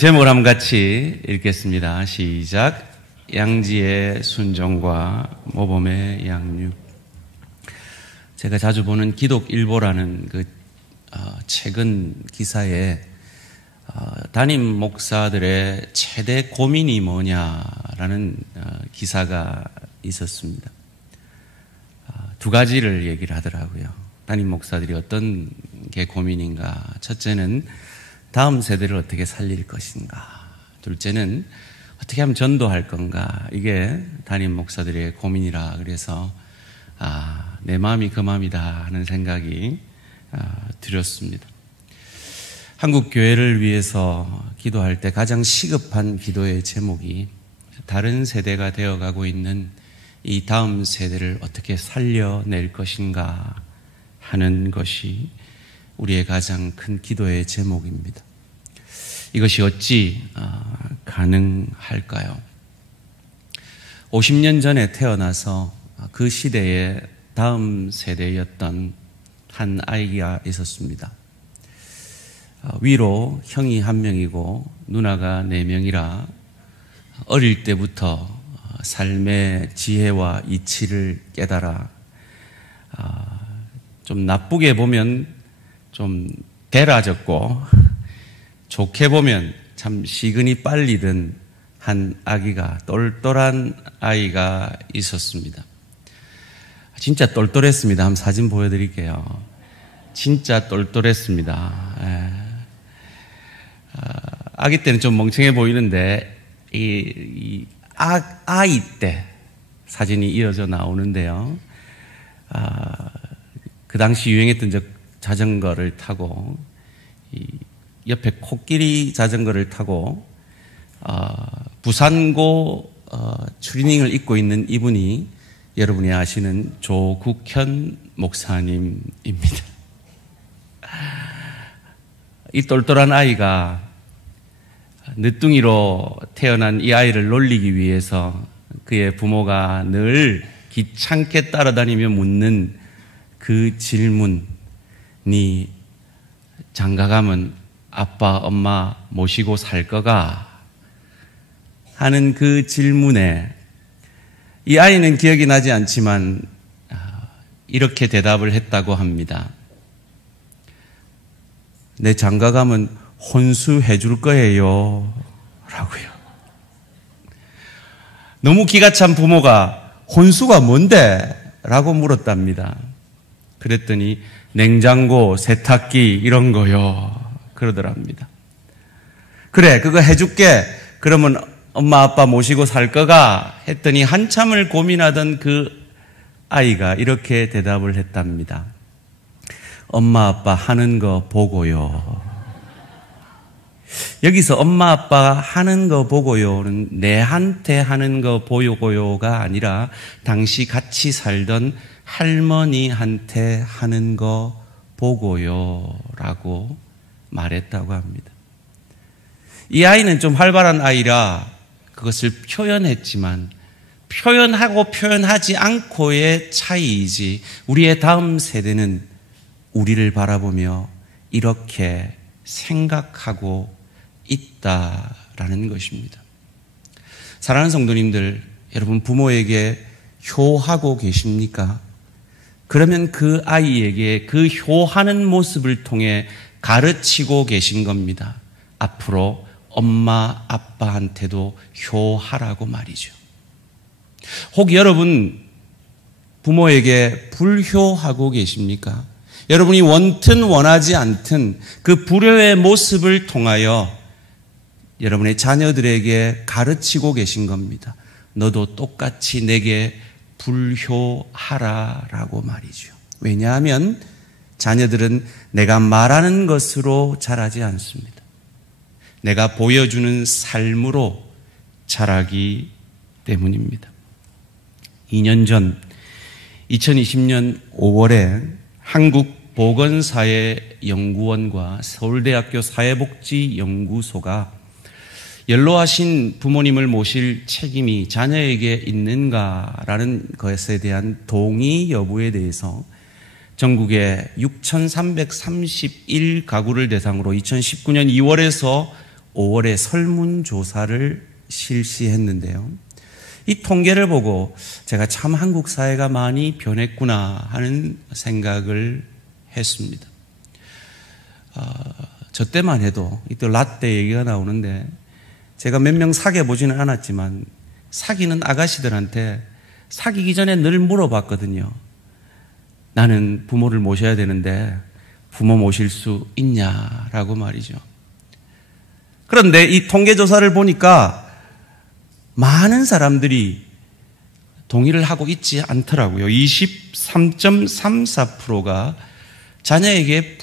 제목을 한번 같이 읽겠습니다. 시작. 양지의 순종과 모범의 양육. 제가 자주 보는 기독일보라는 최근 기사에 담임 목사들의 최대 고민이 뭐냐라는 기사가 있었습니다. 두 가지를 얘기를 하더라고요. 담임 목사들이 어떤 게 고민인가. 첫째는 다음 세대를 어떻게 살릴 것인가. 둘째는 어떻게 하면 전도할 건가. 이게 담임 목사들의 고민이라 그래서 내 마음이 그 마음이다 하는 생각이 들었습니다. 한국 교회를 위해서 기도할 때 가장 시급한 기도의 제목이 다른 세대가 되어가고 있는 이 다음 세대를 어떻게 살려낼 것인가 하는 것이 우리의 가장 큰 기도의 제목입니다. 이것이 어찌 가능할까요? 50년 전에 태어나서 그 시대의 다음 세대였던 한 아이가 있었습니다. 위로 형이 1명이고 누나가 4명이라 어릴 때부터 삶의 지혜와 이치를 깨달아 좀 나쁘게 보면 좀 대라졌고 좋게 보면 참 시근이 빨리던 한 아기가 똘똘한 아이가 있었습니다. 진짜 똘똘했습니다. 한번 사진 보여드릴게요. 진짜 똘똘했습니다. 아기 때는 좀 멍청해 보이는데 아이 때 사진이 이어져 나오는데요. 그 당시 유행했던 자전거를 타고 옆에 코끼리 자전거를 타고 부산고 추리닝을 입고 있는 이분이 여러분이 아시는 조국현 목사님입니다. 이 똘똘한 아이가 늦둥이로 태어난 이 아이를 놀리기 위해서 그의 부모가 늘 귀찮게 따라다니며 묻는 그 질문이 장가가면 아빠, 엄마 모시고 살 거가? 하는 그 질문에 이 아이는 기억이 나지 않지만 이렇게 대답을 했다고 합니다. 내 장가가면 혼수해 줄 거예요. 라고요. 너무 기가 찬 부모가 혼수가 뭔데? 라고 물었답니다. 그랬더니 냉장고, 세탁기 이런 거요. 그러더랍니다. 그래, 그거 해줄게. 그러면 엄마 아빠 모시고 살 거가? 했더니 한참을 고민하던 그 아이가 이렇게 대답을 했답니다. 엄마 아빠 하는 거 보고요. 여기서 엄마 아빠 하는 거 보고요는 내한테 하는 거 보고요가 아니라 당시 같이 살던 할머니한테 하는 거 보고요라고 말했다고 합니다. 이 아이는 좀 활발한 아이라 그것을 표현했지만 표현하고 표현하지 않고의 차이이지 우리의 다음 세대는 우리를 바라보며 이렇게 생각하고 있다라는 것입니다. 사랑하는 성도님들, 여러분 부모에게 효하고 계십니까? 그러면 그 아이에게 그 효하는 모습을 통해 가르치고 계신 겁니다. 앞으로 엄마, 아빠한테도 효하라고 말이죠. 혹 여러분 부모에게 불효하고 계십니까? 여러분이 원튼 원하지 않든 그 불효의 모습을 통하여 여러분의 자녀들에게 가르치고 계신 겁니다. 너도 똑같이 내게 불효하라라고 말이죠. 왜냐하면 자녀들은 내가 말하는 것으로 자라지 않습니다. 내가 보여주는 삶으로 자라기 때문입니다. 2년 전 2020년 5월에 한국보건사회연구원과 서울대학교 사회복지연구소가 연로하신 부모님을 모실 책임이 자녀에게 있는가라는 것에 대한 동의 여부에 대해서 전국의 6,331가구를 대상으로 2019년 2월에서 5월에 설문조사를 실시했는데요. 이 통계를 보고 제가 참 한국 사회가 많이 변했구나 하는 생각을 했습니다. 저 때만 해도 이때 라떼 얘기가 나오는데 제가 몇 명 사귀어보지는 않았지만 사귀는 아가씨들한테 사귀기 전에 늘 물어봤거든요. 나는 부모를 모셔야 되는데 부모 모실 수 있냐라고 말이죠. 그런데 이 통계조사를 보니까 많은 사람들이 동의를 하고 있지 않더라고요. 23.34%가 자녀에게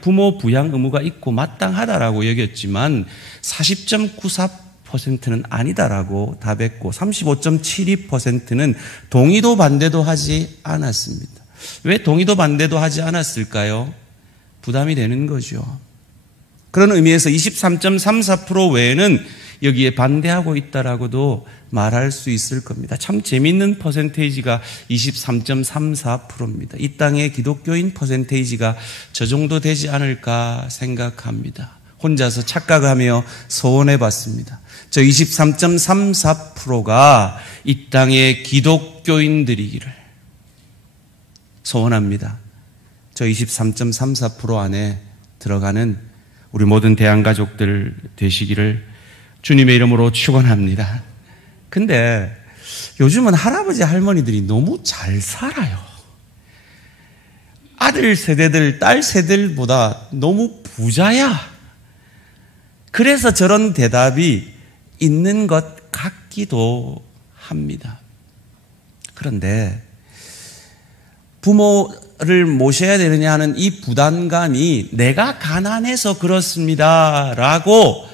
부모 부양 의무가 있고 마땅하다라고 여겼지만 40.94%는 아니다라고 답했고 35.72%는 동의도 반대도 하지 않았습니다. 왜 동의도 반대도 하지 않았을까요? 부담이 되는 거죠. 그런 의미에서 23.34% 외에는 여기에 반대하고 있다라고도 말할 수 있을 겁니다. 참 재미있는 퍼센테이지가 23.34%입니다. 이 땅의 기독교인 퍼센테이지가 저 정도 되지 않을까 생각합니다. 혼자서 착각하며 소원해 봤습니다. 저 23.34%가 이 땅의 기독교인들이기를 소원합니다. 저 23.34% 안에 들어가는 우리 모든 대한가족들 되시기를 주님의 이름으로 축원합니다. 근데 요즘은 할아버지 할머니들이 너무 잘 살아요. 아들 세대들, 딸 세대들보다 너무 부자야. 그래서 저런 대답이 있는 것 같기도 합니다. 그런데 부모를 모셔야 되느냐 하는 이 부담감이 내가 가난해서 그렇습니다 라고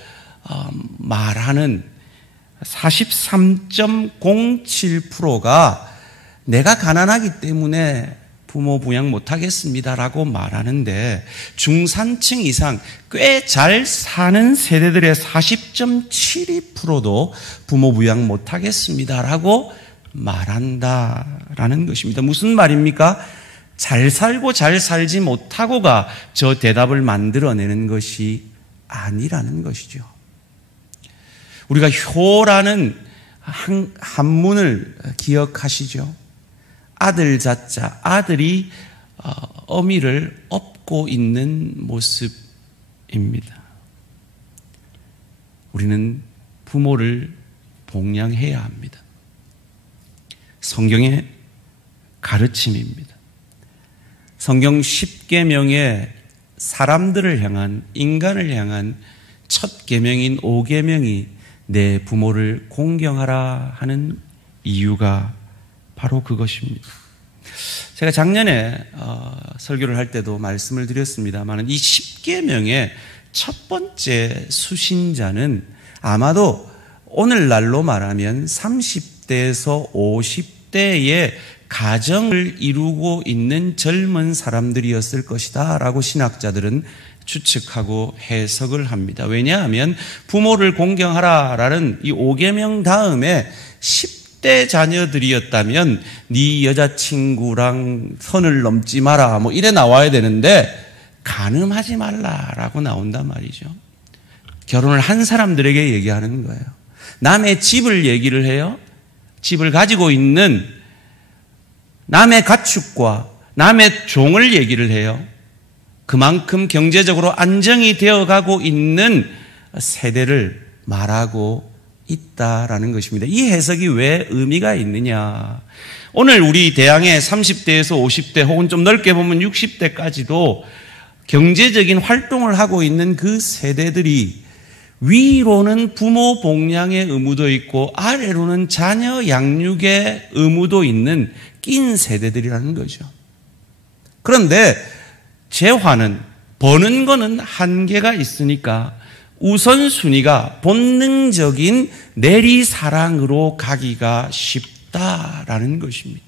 말하는 43.07%가 내가 가난하기 때문에 부모 부양 못하겠습니다라고 말하는데 중산층 이상 꽤 잘 사는 세대들의 40.72%도 부모 부양 못하겠습니다라고 말한다라는 것입니다. 무슨 말입니까? 잘 살고 잘 살지 못하고가 저 대답을 만들어내는 것이 아니라는 것이죠. 우리가 효라는 한문을 기억하시죠? 아들 자자, 아들이 어미를 업고 있는 모습입니다. 우리는 부모를 봉양해야 합니다. 성경의 가르침입니다. 성경 10계명에 사람들을 향한, 인간을 향한 첫 계명인 5계명이 내 부모를 공경하라 하는 이유가 바로 그것입니다. 제가 작년에 설교를 할 때도 말씀을 드렸습니다만 이 10계명의 첫 번째 수신자는 아마도 오늘날로 말하면 30대에서 50대의 가정을 이루고 있는 젊은 사람들이었을 것이다 라고 신학자들은 추측하고 해석을 합니다. 왜냐하면 부모를 공경하라라는 이 5계명 다음에 10대 자녀들이었다면 네 여자친구랑 선을 넘지 마라 뭐 이래 나와야 되는데 간음하지 말라라고 나온단 말이죠. 결혼을 한 사람들에게 얘기하는 거예요. 남의 집을 얘기를 해요. 집을 가지고 있는 남의 가축과 남의 종을 얘기를 해요. 그만큼 경제적으로 안정이 되어가고 있는 세대를 말하고 있다라는 것입니다. 이 해석이 왜 의미가 있느냐. 오늘 우리 대항의 30대에서 50대 혹은 좀 넓게 보면 60대까지도 경제적인 활동을 하고 있는 그 세대들이 위로는 부모 복양의 의무도 있고 아래로는 자녀 양육의 의무도 있는 낀 세대들이라는 거죠. 그런데 재화는 버는 거는 한계가 있으니까 우선순위가 본능적인 내리사랑으로 가기가 쉽다라는 것입니다.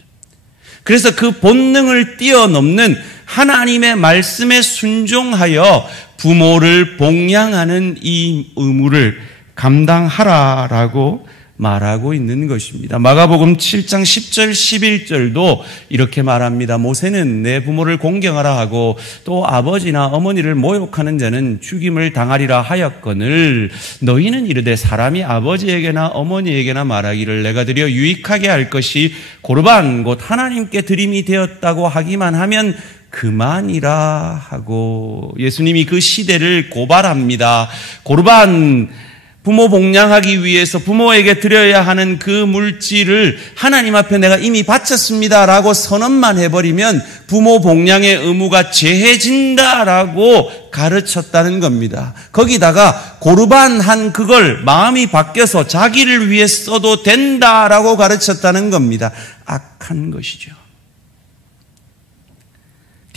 그래서 그 본능을 뛰어넘는 하나님의 말씀에 순종하여 부모를 봉양하는 이 의무를 감당하라라고 말하고 있는 것입니다. 마가복음 7장 10절 11절도 이렇게 말합니다. 모세는 내 부모를 공경하라 하고 또 아버지나 어머니를 모욕하는 자는 죽임을 당하리라 하였거늘 너희는 이르되 사람이 아버지에게나 어머니에게나 말하기를 내가 드려 유익하게 할 것이 고르반 곧 하나님께 드림이 되었다고 하기만 하면 그만이라 하고 예수님이 그 시대를 고발합니다. 고르반, 부모 복양하기 위해서 부모에게 드려야 하는 그 물질을 하나님 앞에 내가 이미 바쳤습니다라고 선언만 해버리면 부모 복양의 의무가 제해진다라고 가르쳤다는 겁니다. 거기다가 고르반한 그걸 마음이 바뀌어서 자기를 위해 써도 된다라고 가르쳤다는 겁니다. 악한 것이죠.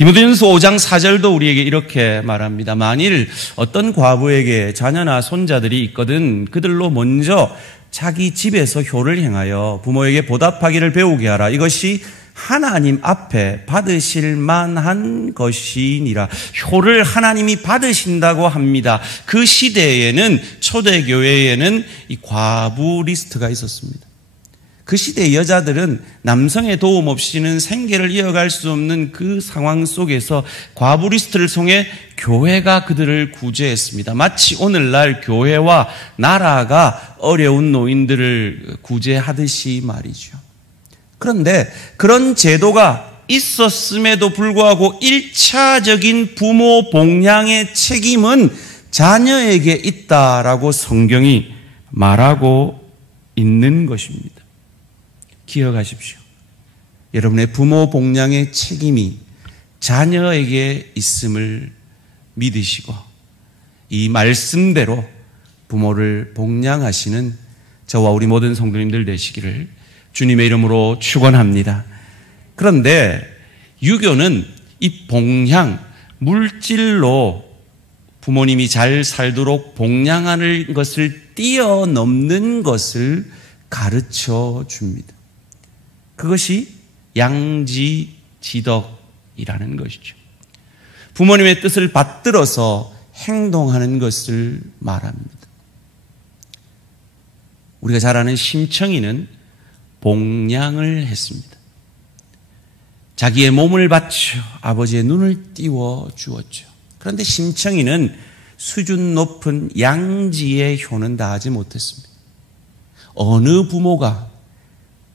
디모데전서 5장 4절도 우리에게 이렇게 말합니다. 만일 어떤 과부에게 자녀나 손자들이 있거든 그들로 먼저 자기 집에서 효를 행하여 부모에게 보답하기를 배우게 하라. 이것이 하나님 앞에 받으실 만한 것이니라. 효를 하나님이 받으신다고 합니다. 그 시대에는 초대교회에는 이 과부 리스트가 있었습니다. 그 시대의 여자들은 남성의 도움 없이는 생계를 이어갈 수 없는 그 상황 속에서 과부 리스트를 통해 교회가 그들을 구제했습니다. 마치 오늘날 교회와 나라가 어려운 노인들을 구제하듯이 말이죠. 그런데 그런 제도가 있었음에도 불구하고 1차적인 부모 복양의 책임은 자녀에게 있다라고 성경이 말하고 있는 것입니다. 기억하십시오. 여러분의 부모 복양의 책임이 자녀에게 있음을 믿으시고 이 말씀대로 부모를 복양하시는 저와 우리 모든 성도님들 되시기를 주님의 이름으로 축원합니다. 그런데 유교는 이 복양, 물질로 부모님이 잘 살도록 복양하는 것을 뛰어넘는 것을 가르쳐 줍니다. 그것이 양지지덕이라는 것이죠. 부모님의 뜻을 받들어서 행동하는 것을 말합니다. 우리가 잘 아는 심청이는 복양을 했습니다. 자기의 몸을 바쳐 아버지의 눈을 띄워 주었죠. 그런데 심청이는 수준 높은 양지의 효는 다하지 못했습니다. 어느 부모가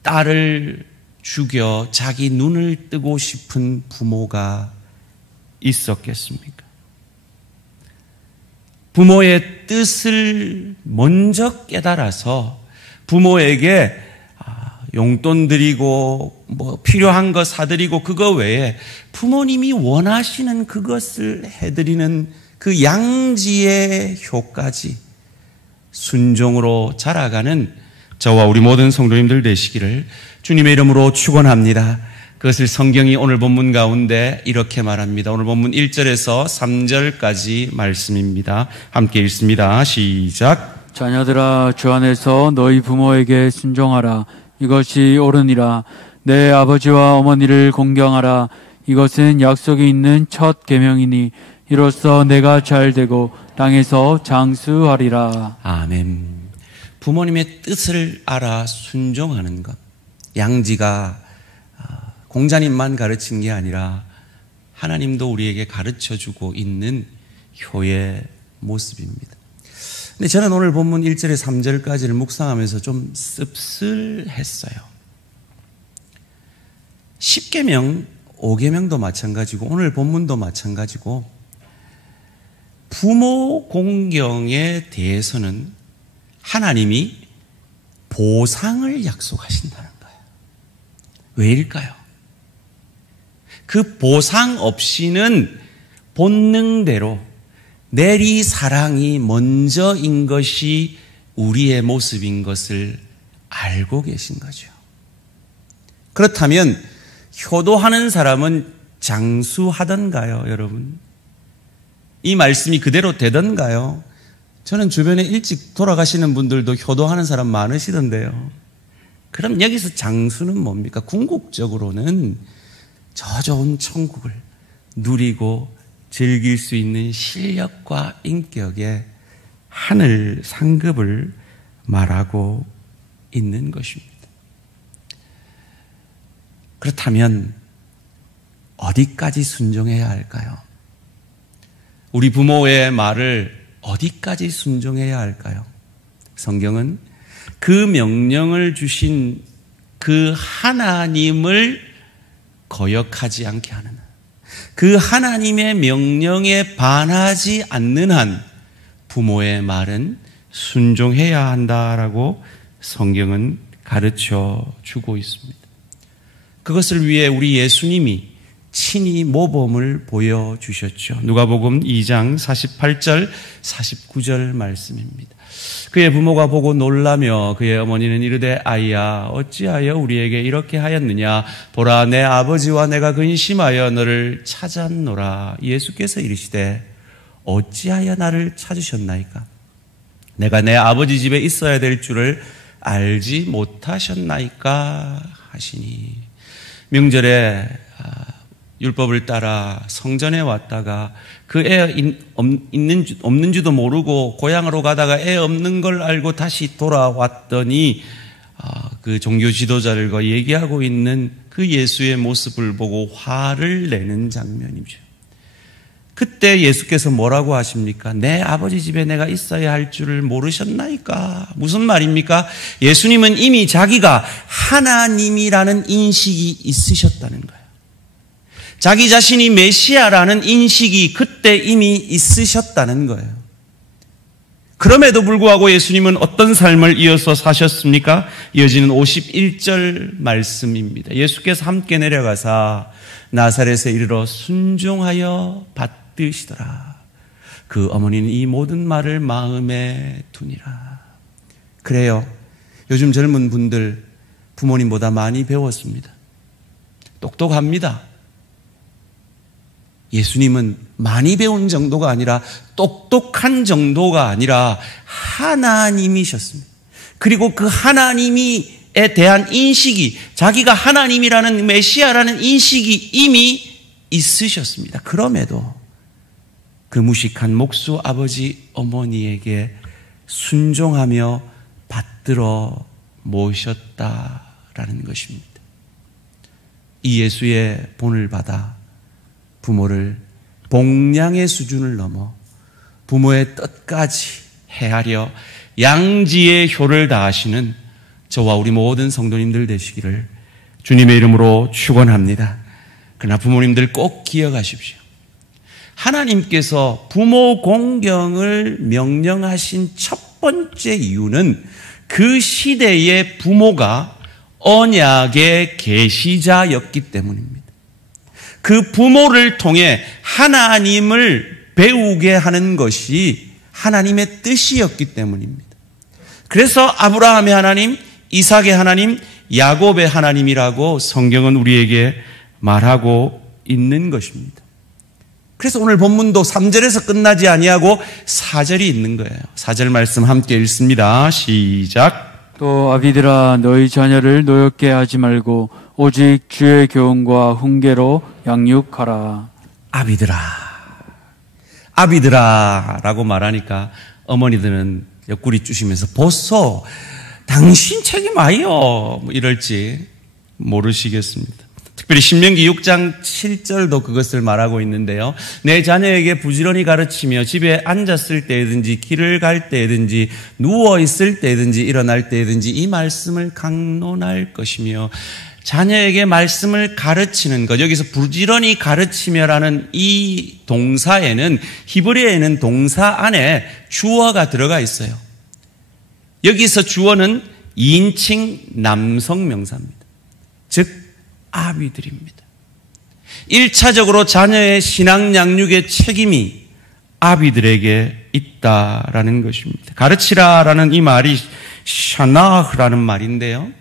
딸을 죽여 자기 눈을 뜨고 싶은 부모가 있었겠습니까? 부모의 뜻을 먼저 깨달아서 부모에게 용돈 드리고 필요한 거 사드리고 그거 외에 부모님이 원하시는 그것을 해드리는 그 양지의 효까지 순종으로 자라가는 저와 우리 모든 성도님들 되시기를 주님의 이름으로 축원합니다. 그것을 성경이 오늘 본문 가운데 이렇게 말합니다. 오늘 본문 1절에서 3절까지 말씀입니다. 함께 읽습니다. 시작. 자녀들아, 주 안에서 너희 부모에게 순종하라. 이것이 옳으니라. 내 아버지와 어머니를 공경하라. 이것은 약속이 있는 첫 계명이니 이로써 내가 잘되고 땅에서 장수하리라. 아멘. 부모님의 뜻을 알아 순종하는 것. 양지가 공자님만 가르친 게 아니라 하나님도 우리에게 가르쳐주고 있는 효의 모습입니다. 근데 저는 오늘 본문 1절에 3절까지를 묵상하면서 좀 씁쓸했어요. 10계명, 5계명도 마찬가지고 오늘 본문도 마찬가지고 부모 공경에 대해서는 하나님이 보상을 약속하신다는 거예요. 왜일까요? 그 보상 없이는 본능대로 내리 사랑이 먼저인 것이 우리의 모습인 것을 알고 계신 거죠. 그렇다면 효도하는 사람은 장수하던가요, 여러분? 이 말씀이 그대로 되던가요? 저는 주변에 일찍 돌아가시는 분들도 효도하는 사람 많으시던데요. 그럼 여기서 장수는 뭡니까? 궁극적으로는 저 좋은 천국을 누리고 즐길 수 있는 실력과 인격의 하늘 상급을 말하고 있는 것입니다. 그렇다면 어디까지 순종해야 할까요? 우리 부모의 말을 어디까지 순종해야 할까요? 성경은 그 명령을 주신 그 하나님을 거역하지 않게 하는 한, 그 하나님의 명령에 반하지 않는 한 부모의 말은 순종해야 한다라고 성경은 가르쳐 주고 있습니다. 그것을 위해 우리 예수님이 친히 모범을 보여주셨죠. 누가복음 2장 48절 49절 말씀입니다. 그의 부모가 보고 놀라며 그의 어머니는 이르되 아이야 어찌하여 우리에게 이렇게 하였느냐 보라 내 아버지와 내가 근심하여 너를 찾았노라. 예수께서 이르시되 어찌하여 나를 찾으셨나이까? 내가 내 아버지 집에 있어야 될 줄을 알지 못하셨나이까 하시니. 명절에 율법을 따라 성전에 왔다가 그 애 없는지도 모르고 고향으로 가다가 애 없는 걸 알고 다시 돌아왔더니 그 종교 지도자들과 얘기하고 있는 그 예수의 모습을 보고 화를 내는 장면이죠. 그때 예수께서 뭐라고 하십니까? 내 아버지 집에 내가 있어야 할 줄을 모르셨나이까? 무슨 말입니까? 예수님은 이미 자기가 하나님이라는 인식이 있으셨다는 거예요. 자기 자신이 메시아라는 인식이 그때 이미 있으셨다는 거예요. 그럼에도 불구하고 예수님은 어떤 삶을 이어서 사셨습니까? 이어지는 51절 말씀입니다. 예수께서 함께 내려가사 나사렛에 이르러 순종하여 받드시더라. 그 어머니는 이 모든 말을 마음에 두니라. 그래요. 요즘 젊은 분들 부모님보다 많이 배웠습니다. 똑똑합니다. 예수님은 많이 배운 정도가 아니라 똑똑한 정도가 아니라 하나님이셨습니다. 그리고 그 하나님에 대한 인식이, 자기가 하나님이라는 메시아라는 인식이 이미 있으셨습니다. 그럼에도 그 무식한 목수 아버지 어머니에게 순종하며 받들어 모셨다라는 것입니다. 이 예수의 본을 받아 부모를 복량의 수준을 넘어 부모의 뜻까지 헤아려 양지의 효를 다하시는 저와 우리 모든 성도님들 되시기를 주님의 이름으로 축원합니다. 그러나 부모님들 꼭 기억하십시오. 하나님께서 부모 공경을 명령하신 첫 번째 이유는 그 시대의 부모가 언약의 계시자였기 때문입니다. 그 부모를 통해 하나님을 배우게 하는 것이 하나님의 뜻이었기 때문입니다. 그래서 아브라함의 하나님, 이삭의 하나님, 야곱의 하나님이라고 성경은 우리에게 말하고 있는 것입니다. 그래서 오늘 본문도 3절에서 끝나지 아니하고 4절이 있는 거예요. 4절 말씀 함께 읽습니다. 시작. 또 아비들아 너희 자녀를 노엽게 하지 말고 오직 주의 교훈과 훈계로 양육하라. 아비들아 라고 말하니까 어머니들은 옆구리 쭈시면서 보소 당신 책임 아니요 뭐 이럴지 모르시겠습니다. 특별히 신명기 6장 7절도 그것을 말하고 있는데요. 내 자녀에게 부지런히 가르치며 집에 앉았을 때든지 길을 갈 때든지 누워있을 때든지 일어날 때든지 이 말씀을 강론할 것이며. 자녀에게 말씀을 가르치는 것, 여기서 부지런히 가르치며라는 이 동사에는, 히브리어에는 동사 안에 주어가 들어가 있어요. 여기서 주어는 2인칭 남성 명사입니다. 즉 아비들입니다. 1차적으로 자녀의 신앙 양육의 책임이 아비들에게 있다라는 것입니다. 가르치라라는 이 말이 샤나흐라는 말인데요.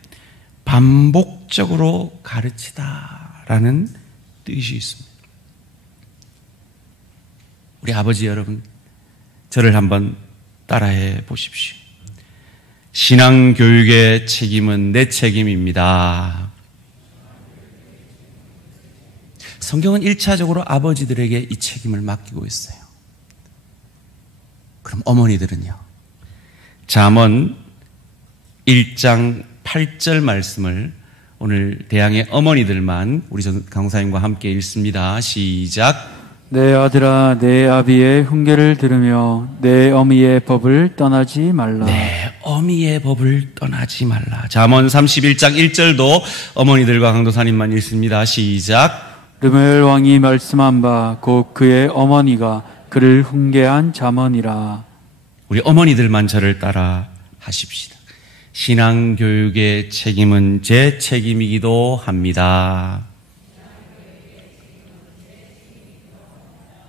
반복적으로 가르치다라는 뜻이 있습니다. 우리 아버지 여러분, 저를 한번 따라해 보십시오. 신앙교육의 책임은 내 책임입니다. 성경은 1차적으로 아버지들에게 이 책임을 맡기고 있어요. 그럼 어머니들은요? 잠언 1장 8절 말씀을 오늘 대양의 어머니들만 우리 강사님과 함께 읽습니다. 시작. 내 아들아 내 아비의 훈계를 들으며 내 어미의 법을 떠나지 말라. 내 어미의 법을 떠나지 말라. 잠언 31장 1절도 어머니들과 강도사님만 읽습니다. 시작. 르멜 왕이 말씀한 바 곧 그의 어머니가 그를 훈계한 잠언이라. 우리 어머니들만 저를 따라 하십시다. 신앙교육의 책임은 제 책임이기도 합니다.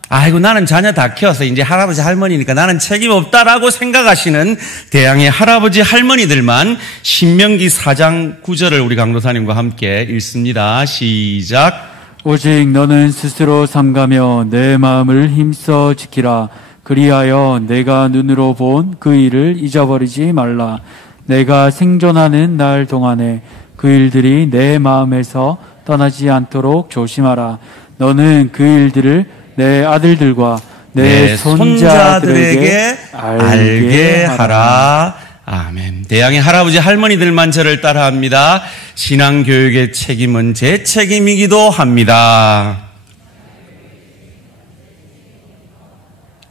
아이고 나는 자녀 다 키워서 이제 할아버지 할머니니까 나는 책임 없다라고 생각하시는 대양의 할아버지 할머니들만 신명기 4장 9절을 우리 강도사님과 함께 읽습니다. 시작. 오직 너는 스스로 삼가며 내 마음을 힘써 지키라. 그리하여 내가 눈으로 본 그 일을 잊어버리지 말라. 내가 생존하는 날 동안에 그 일들이 내 마음에서 떠나지 않도록 조심하라. 너는 그 일들을 내 아들들과 내 손자들에게 알게 하라. 아멘. 대양의 할아버지 할머니들만 저를 따라합니다. 신앙교육의 책임은 제 책임이기도 합니다.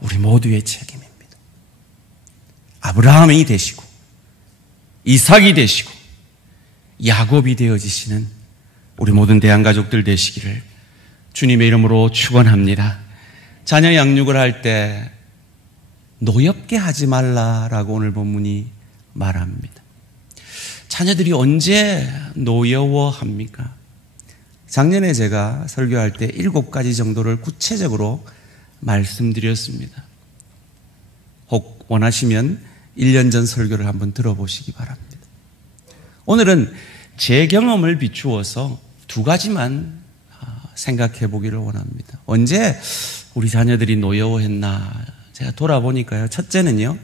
우리 모두의 책임입니다. 아브라함이 되시고 이삭이 되시고 야곱이 되어지시는 우리 모든 대양가족들 되시기를 주님의 이름으로 축원합니다. 자녀 양육을 할 때 노엽게 하지 말라라고 오늘 본문이 말합니다. 자녀들이 언제 노여워합니까? 작년에 제가 설교할 때 7가지 정도를 구체적으로 말씀드렸습니다. 혹 원하시면 1년 전 설교를 한번 들어보시기 바랍니다. 오늘은 제 경험을 비추어서 2가지만 생각해 보기를 원합니다. 언제 우리 자녀들이 노여워했나? 제가 돌아보니까요. 첫째는요.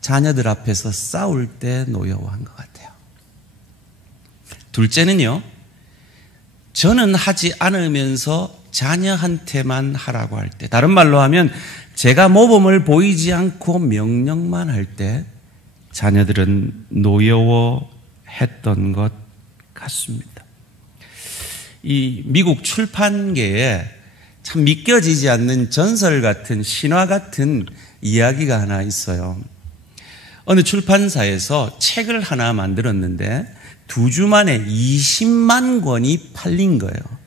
자녀들 앞에서 싸울 때 노여워한 것 같아요. 둘째는요. 저는 하지 않으면서 자녀한테만 하라고 할 때, 다른 말로 하면 제가 모범을 보이지 않고 명령만 할 때 자녀들은 노여워했던 것 같습니다. 이 미국 출판계에 참 믿겨지지 않는 전설 같은 신화 같은 이야기가 하나 있어요. 어느 출판사에서 책을 하나 만들었는데 2주 만에 20만 권이 팔린 거예요.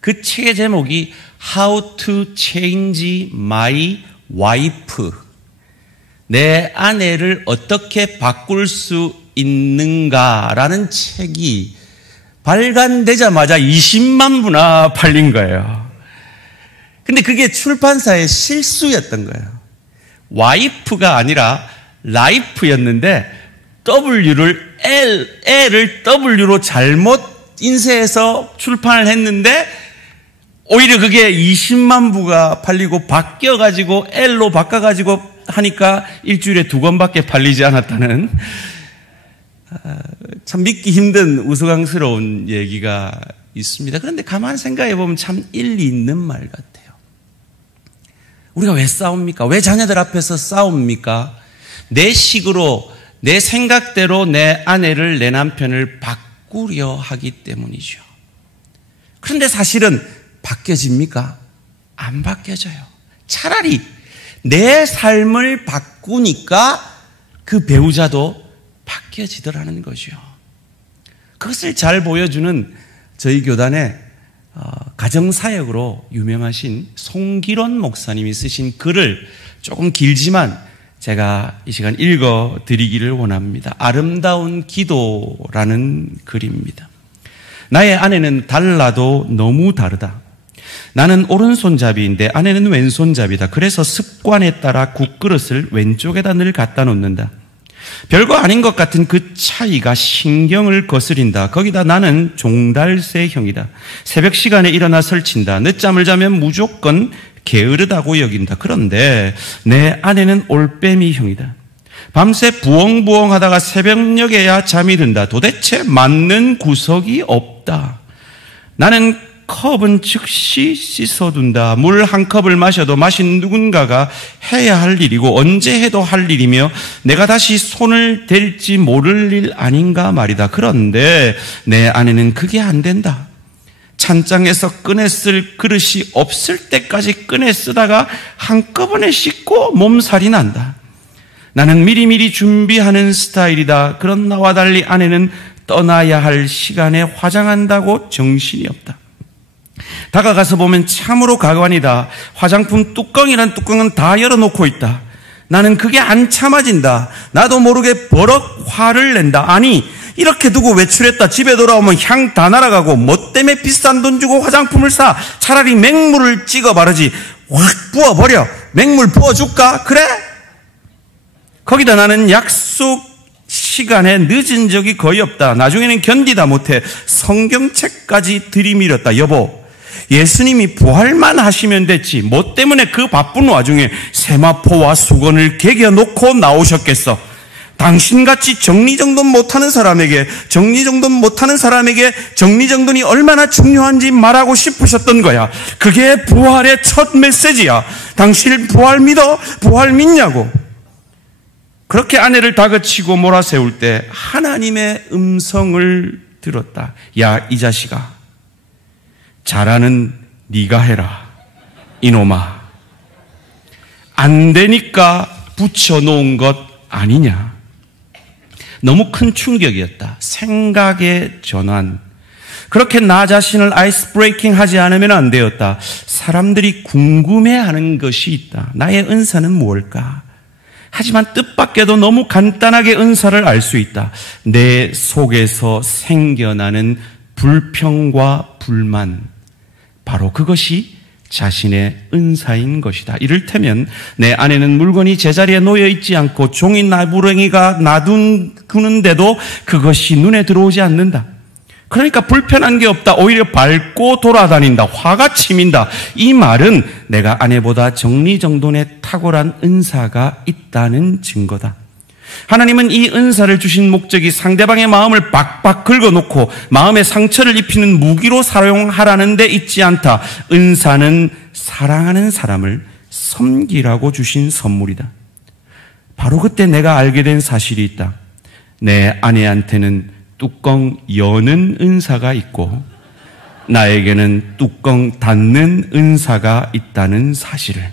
그 책의 제목이 How to Change My Wife. 내 아내를 어떻게 바꿀 수 있는가라는 책이 발간되자마자 20만 부나 팔린 거예요. 근데 그게 출판사의 실수였던 거예요. 와이프가 아니라 라이프였는데 W를 L을 W로 잘못 인쇄해서 출판을 했는데 오히려 그게 20만 부가 팔리고 바뀌어가지고 L로 바꿔가지고 하니까 일주일에 2권밖에 팔리지 않았다는 참 믿기 힘든 우스꽝스러운 얘기가 있습니다. 그런데 가만히 생각해 보면 참 일리 있는 말 같아요. 우리가 왜 싸웁니까? 왜 자녀들 앞에서 싸웁니까? 내 식으로, 내 생각대로 내 아내를, 내 남편을 바꾸려 하기 때문이죠. 그런데 사실은 바뀌어집니까? 안 바뀌어져요. 차라리 내 삶을 바꾸니까 그 배우자도 바뀌어지더라는 거죠. 그것을 잘 보여주는 저희 교단의 가정사역으로 유명하신 송기론 목사님이 쓰신 글을 조금 길지만 제가 이 시간 읽어드리기를 원합니다. 아름다운 기도라는 글입니다. 나의 아내는 달라도 너무 다르다. 나는 오른손잡이인데 아내는 왼손잡이다. 그래서 습관에 따라 국그릇을 왼쪽에다 늘 갖다 놓는다. 별거 아닌 것 같은 그 차이가 신경을 거스린다. 거기다 나는 종달새형이다. 새벽 시간에 일어나 설친다. 늦잠을 자면 무조건 게으르다고 여긴다. 그런데 내 아내는 올빼미형이다. 밤새 부엉부엉 하다가 새벽녘에야 잠이 든다. 도대체 맞는 구석이 없다. 나는 컵은 즉시 씻어둔다. 물 한 컵을 마셔도 마신 누군가가 해야 할 일이고 언제 해도 할 일이며 내가 다시 손을 댈지 모를 일 아닌가 말이다. 그런데 내 아내는 그게 안 된다. 찬장에서 꺼내 쓸 그릇이 없을 때까지 꺼내 쓰다가 한꺼번에 씻고 몸살이 난다. 나는 미리미리 준비하는 스타일이다. 그런 나와 달리 아내는 떠나야 할 시간에 화장한다고 정신이 없다. 다가가서 보면 참으로 가관이다. 화장품 뚜껑이란 뚜껑은 다 열어놓고 있다. 나는 그게 안 참아진다. 나도 모르게 버럭 화를 낸다. 아니, 이렇게 두고 외출했다 집에 돌아오면 향 다 날아가고 뭐 때문에 비싼 돈 주고 화장품을 사? 차라리 맹물을 찍어 바르지. 확 부어버려. 맹물 부어줄까? 그래? 거기다 나는 약속 시간에 늦은 적이 거의 없다. 나중에는 견디다 못해 성경책까지 들이밀었다. 여보, 예수님이 부활만 하시면 됐지 뭐 때문에 그 바쁜 와중에 세마포와 수건을 개겨놓고 나오셨겠어. 당신같이 정리정돈 못하는 사람에게 정리정돈이 얼마나 중요한지 말하고 싶으셨던 거야. 그게 부활의 첫 메시지야. 당신 부활 믿어? 부활 믿냐고. 그렇게 아내를 다그치고 몰아세울 때 하나님의 음성을 들었다. 야, 이 자식아, 잘하는 네가 해라. 이놈아, 안 되니까 붙여놓은 것 아니냐. 너무 큰 충격이었다. 생각의 전환. 그렇게 나 자신을 아이스 브레이킹 하지 않으면 안 되었다. 사람들이 궁금해하는 것이 있다. 나의 은사는 무엇일까? 하지만 뜻밖에도 너무 간단하게 은사를 알 수 있다. 내 속에서 생겨나는 불평과 불만. 바로 그것이 자신의 은사인 것이다. 이를테면 내 아내는 물건이 제자리에 놓여 있지 않고 종이 나부랭이가 놔두는데도 그것이 눈에 들어오지 않는다. 그러니까 불편한 게 없다. 오히려 밟고 돌아다닌다. 화가 치민다. 이 말은 내가 아내보다 정리정돈에 탁월한 은사가 있다는 증거다. 하나님은 이 은사를 주신 목적이 상대방의 마음을 박박 긁어놓고 마음에 상처를 입히는 무기로 사용하라는 데 있지 않다. 은사는 사랑하는 사람을 섬기라고 주신 선물이다. 바로 그때 내가 알게 된 사실이 있다. 내 아내한테는 뚜껑 여는 은사가 있고 나에게는 뚜껑 닫는 은사가 있다는 사실을.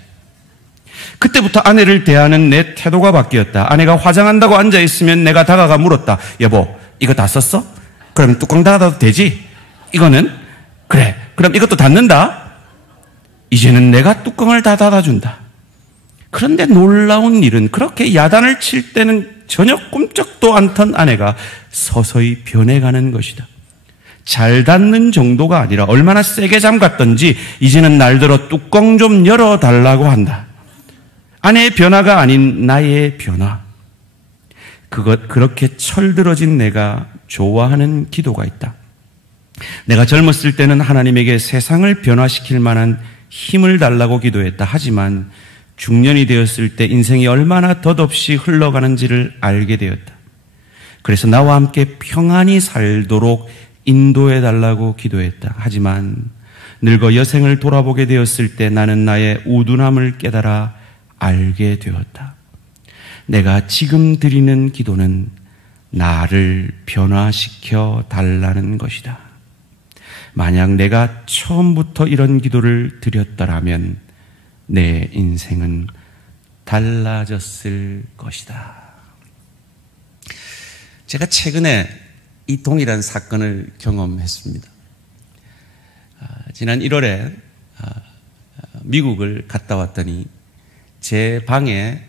그때부터 아내를 대하는 내 태도가 바뀌었다. 아내가 화장한다고 앉아있으면 내가 다가가 물었다. 여보, 이거 다 썼어? 그럼 뚜껑 닫아도 되지? 이거는? 그래, 그럼 이것도 닫는다? 이제는 내가 뚜껑을 다 닫아준다. 그런데 놀라운 일은 그렇게 야단을 칠 때는 전혀 꿈쩍도 않던 아내가 서서히 변해가는 것이다. 잘 닫는 정도가 아니라 얼마나 세게 잠갔던지 이제는 날들어 뚜껑 좀 열어달라고 한다. 아내의 변화가 아닌 나의 변화. 그렇게 철들어진 내가 좋아하는 기도가 있다. 내가 젊었을 때는 하나님에게 세상을 변화시킬 만한 힘을 달라고 기도했다. 하지만 중년이 되었을 때 인생이 얼마나 덧없이 흘러가는지를 알게 되었다. 그래서 나와 함께 평안히 살도록 인도해 달라고 기도했다. 하지만 늙어 여생을 돌아보게 되었을 때 나는 나의 우둔함을 깨달아 알게 되었다. 내가 지금 드리는 기도는 나를 변화시켜 달라는 것이다. 만약 내가 처음부터 이런 기도를 드렸더라면 내 인생은 달라졌을 것이다. 제가 최근에 이 동일한 사건을 경험했습니다. 지난 1월에 미국을 갔다 왔더니 제 방에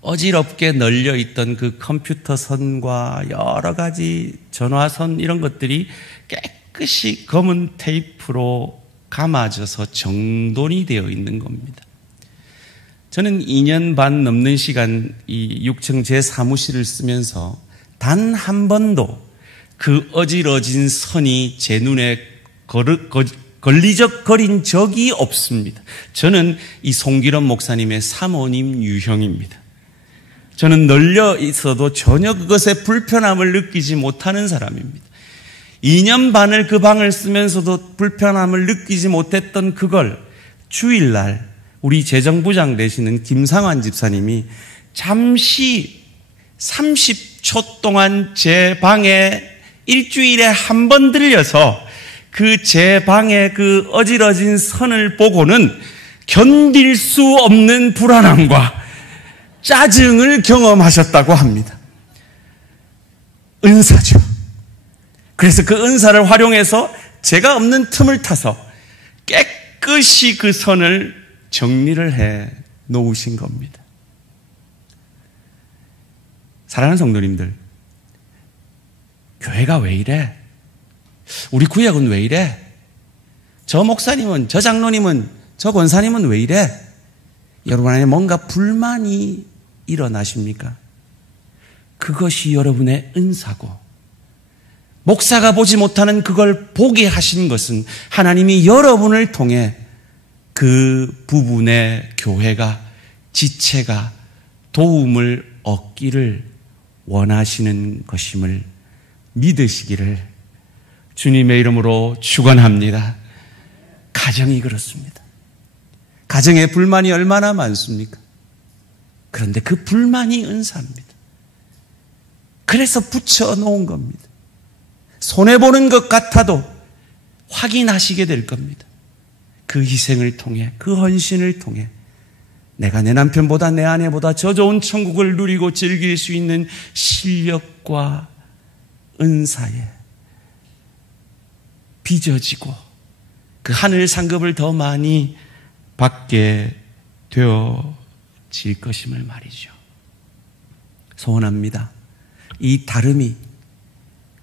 어지럽게 널려있던 그 컴퓨터 선과 여러 가지 전화선 이런 것들이 깨끗이 검은 테이프로 감아져서 정돈이 되어 있는 겁니다. 저는 2년 반 넘는 시간 이 6층 제 사무실을 쓰면서 단 한 번도 그 어지러진 선이 제 눈에 걸리적거린 적이 없습니다. 저는 이 송기론 목사님의 사모님 유형입니다. 저는 널려 있어도 전혀 그것에 불편함을 느끼지 못하는 사람입니다. 2년 반을 그 방을 쓰면서도 불편함을 느끼지 못했던 그걸 주일날 우리 재정부장 되시는 김상환 집사님이 잠시 30초 동안 제 방에 일주일에 한 번 들려서 그 제 방의 그 어지러진 선을 보고는 견딜 수 없는 불안함과 짜증을 경험하셨다고 합니다. 은사죠. 그래서 그 은사를 활용해서 제가 없는 틈을 타서 깨끗이 그 선을 정리를 해 놓으신 겁니다. 사랑하는 성도님들, 교회가 왜 이래? 우리 구역은 왜 이래? 저 목사님은, 저 장로님은, 저 권사님은 왜 이래? 여러분 안에 뭔가 불만이 일어나십니까? 그것이 여러분의 은사고, 목사가 보지 못하는 그걸 보게 하신 것은 하나님이 여러분을 통해 그 부분의 교회가, 지체가 도움을 얻기를 원하시는 것임을 믿으시기를 주님의 이름으로 축원합니다. 가정이 그렇습니다. 가정에 불만이 얼마나 많습니까? 그런데 그 불만이 은사입니다. 그래서 붙여놓은 겁니다. 손해보는 것 같아도 확인하시게 될 겁니다. 그 희생을 통해, 그 헌신을 통해 내가 내 남편보다 내 아내보다 저 좋은 천국을 누리고 즐길 수 있는 실력과 은사에 빚어지고 그 하늘 상급을 더 많이 받게 되어질 것임을 말이죠. 소원합니다. 이 다름이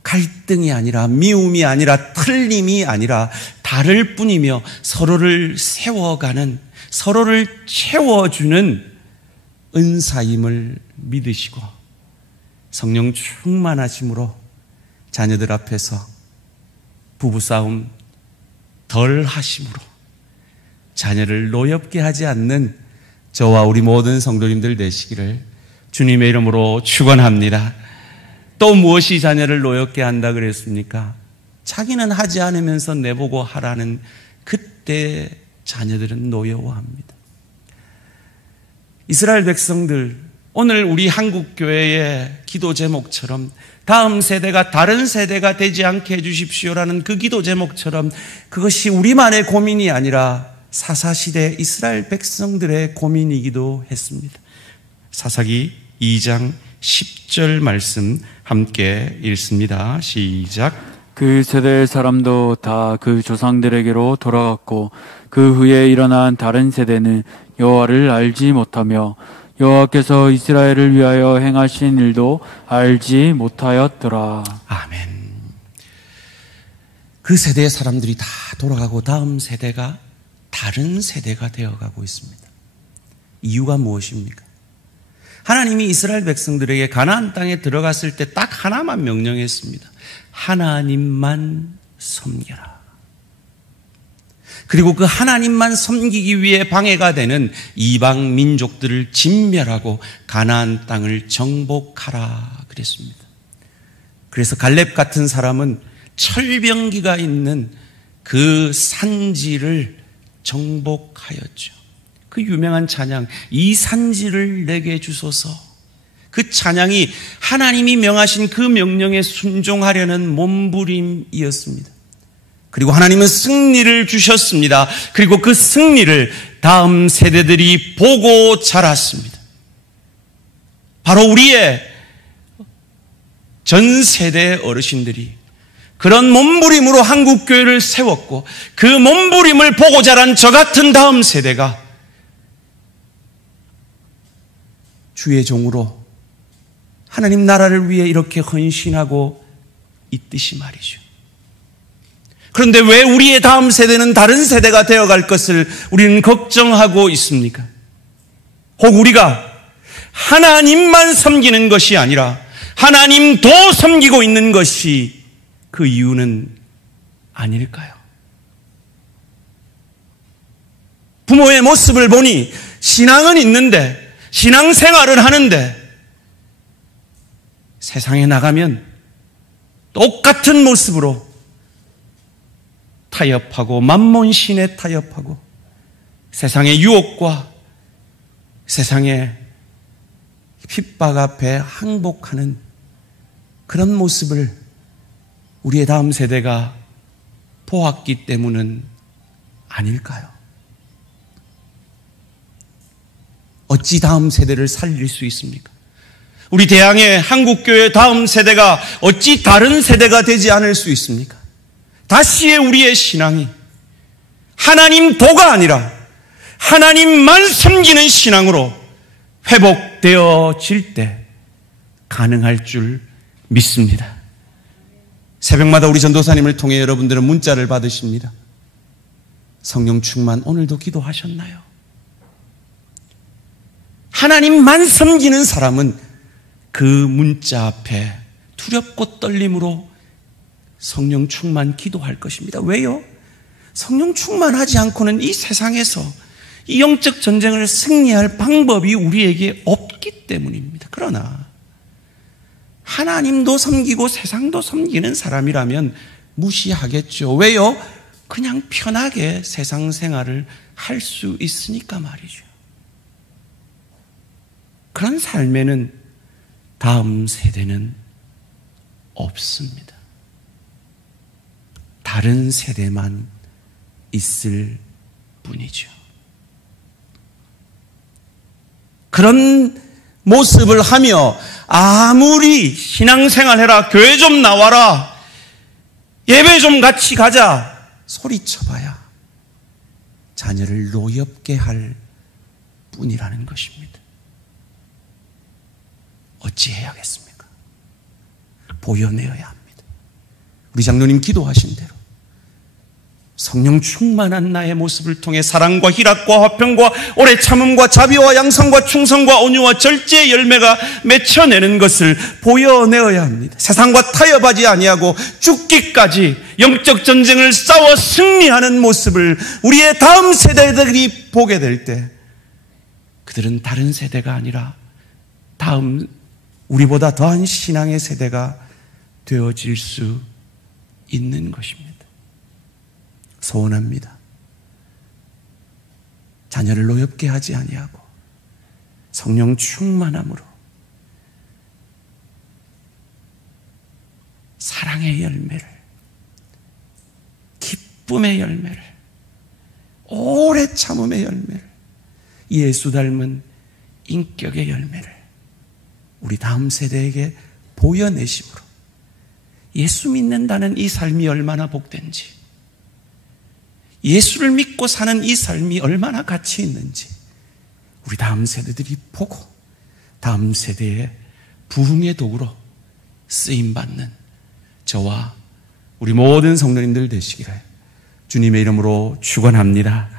갈등이 아니라 미움이 아니라 틀림이 아니라 다를 뿐이며 서로를 세워가는, 서로를 채워주는 은사임을 믿으시고 성령 충만하심으로 자녀들 앞에서 부부싸움 덜 하심으로 자녀를 노엽게 하지 않는 저와 우리 모든 성도님들 되시기를 주님의 이름으로 축원합니다. 또 무엇이 자녀를 노엽게 한다 그랬습니까? 자기는 하지 않으면서 내보고 하라는 그때 자녀들은 노여워합니다. 이스라엘 백성들, 오늘 우리 한국교회의 기도 제목처럼 다음 세대가 다른 세대가 되지 않게 해주십시오라는 그 기도 제목처럼 그것이 우리만의 고민이 아니라 사사시대 이스라엘 백성들의 고민이기도 했습니다. 사사기 2장 10절 말씀 함께 읽습니다. 시작. 그 세대의 사람도 다 그 조상들에게로 돌아갔고 그 후에 일어난 다른 세대는 여호와를 알지 못하며 여호와께서 이스라엘을 위하여 행하신 일도 알지 못하였더라. 아멘. 그 세대의 사람들이 다 돌아가고 다음 세대가 다른 세대가 되어가고 있습니다. 이유가 무엇입니까? 하나님이 이스라엘 백성들에게 가나안 땅에 들어갔을 때 딱 하나만 명령했습니다. 하나님만 섬겨라. 그리고 그 하나님만 섬기기 위해 방해가 되는 이방 민족들을 진멸하고 가나안 땅을 정복하라 그랬습니다. 그래서 갈렙 같은 사람은 철병기가 있는 그 산지를 정복하였죠. 그 유명한 찬양, 이 산지를 내게 주소서. 그 찬양이 하나님이 명하신 그 명령에 순종하려는 몸부림이었습니다. 그리고 하나님은 승리를 주셨습니다. 그리고 그 승리를 다음 세대들이 보고 자랐습니다. 바로 우리의 전 세대 어르신들이 그런 몸부림으로 한국교회를 세웠고 그 몸부림을 보고 자란 저 같은 다음 세대가 주의 종으로 하나님 나라를 위해 이렇게 헌신하고 있듯이 말이죠. 그런데 왜 우리의 다음 세대는 다른 세대가 되어갈 것을 우리는 걱정하고 있습니까? 혹 우리가 하나님만 섬기는 것이 아니라 하나님도 섬기고 있는 것이 그 이유는 아닐까요? 부모의 모습을 보니 신앙은 있는데, 신앙생활을 하는데 세상에 나가면 똑같은 모습으로 타협하고 만몬신에 타협하고 세상의 유혹과 세상의 핍박 앞에 항복하는 그런 모습을 우리의 다음 세대가 보았기 때문은 아닐까요? 어찌 다음 세대를 살릴 수 있습니까? 우리 대항의 한국교회 다음 세대가 어찌 다른 세대가 되지 않을 수 있습니까? 다시의 우리의 신앙이 하나님 도가 아니라 하나님만 섬기는 신앙으로 회복되어질 때 가능할 줄 믿습니다. 새벽마다 우리 전도사님을 통해 여러분들은 문자를 받으십니다. 성령 충만 오늘도 기도하셨나요? 하나님만 섬기는 사람은 그 문자 앞에 두렵고 떨림으로 성령 충만 기도할 것입니다. 왜요? 성령 충만하지 않고는 이 세상에서 이 영적 전쟁을 승리할 방법이 우리에게 없기 때문입니다. 그러나 하나님도 섬기고 세상도 섬기는 사람이라면 무시하겠죠. 왜요? 그냥 편하게 세상 생활을 할 수 있으니까 말이죠. 그런 삶에는 다음 세대는 없습니다. 다른 세대만 있을 뿐이죠. 그런 모습을 하며 아무리 신앙생활해라, 교회 좀 나와라, 예배 좀 같이 가자 소리쳐봐야 자녀를 노엽게 할 뿐이라는 것입니다. 어찌해야겠습니까? 보여내어야 합니다. 우리 장로님 기도하신 대로 성령 충만한 나의 모습을 통해 사랑과 희락과 화평과 오래 참음과 자비와 양성과 충성과 온유와 절제의 열매가 맺혀내는 것을 보여내어야 합니다. 세상과 타협하지 아니하고 죽기까지 영적 전쟁을 싸워 승리하는 모습을 우리의 다음 세대들이 보게 될 때 그들은 다른 세대가 아니라 다음 우리보다 더한 신앙의 세대가 되어질 수 있는 것입니다. 소원합니다. 자녀를 노엽게 하지 아니하고 성령 충만함으로 사랑의 열매를, 기쁨의 열매를, 오래 참음의 열매를, 예수 닮은 인격의 열매를 우리 다음 세대에게 보여내심으로 예수 믿는다는 이 삶이 얼마나 복된지, 예수를 믿고 사는 이 삶이 얼마나 가치 있는지 우리 다음 세대들이 보고 다음 세대의 부흥의 도구로 쓰임받는 저와 우리 모든 성도님들 되시기를 주님의 이름으로 축원합니다.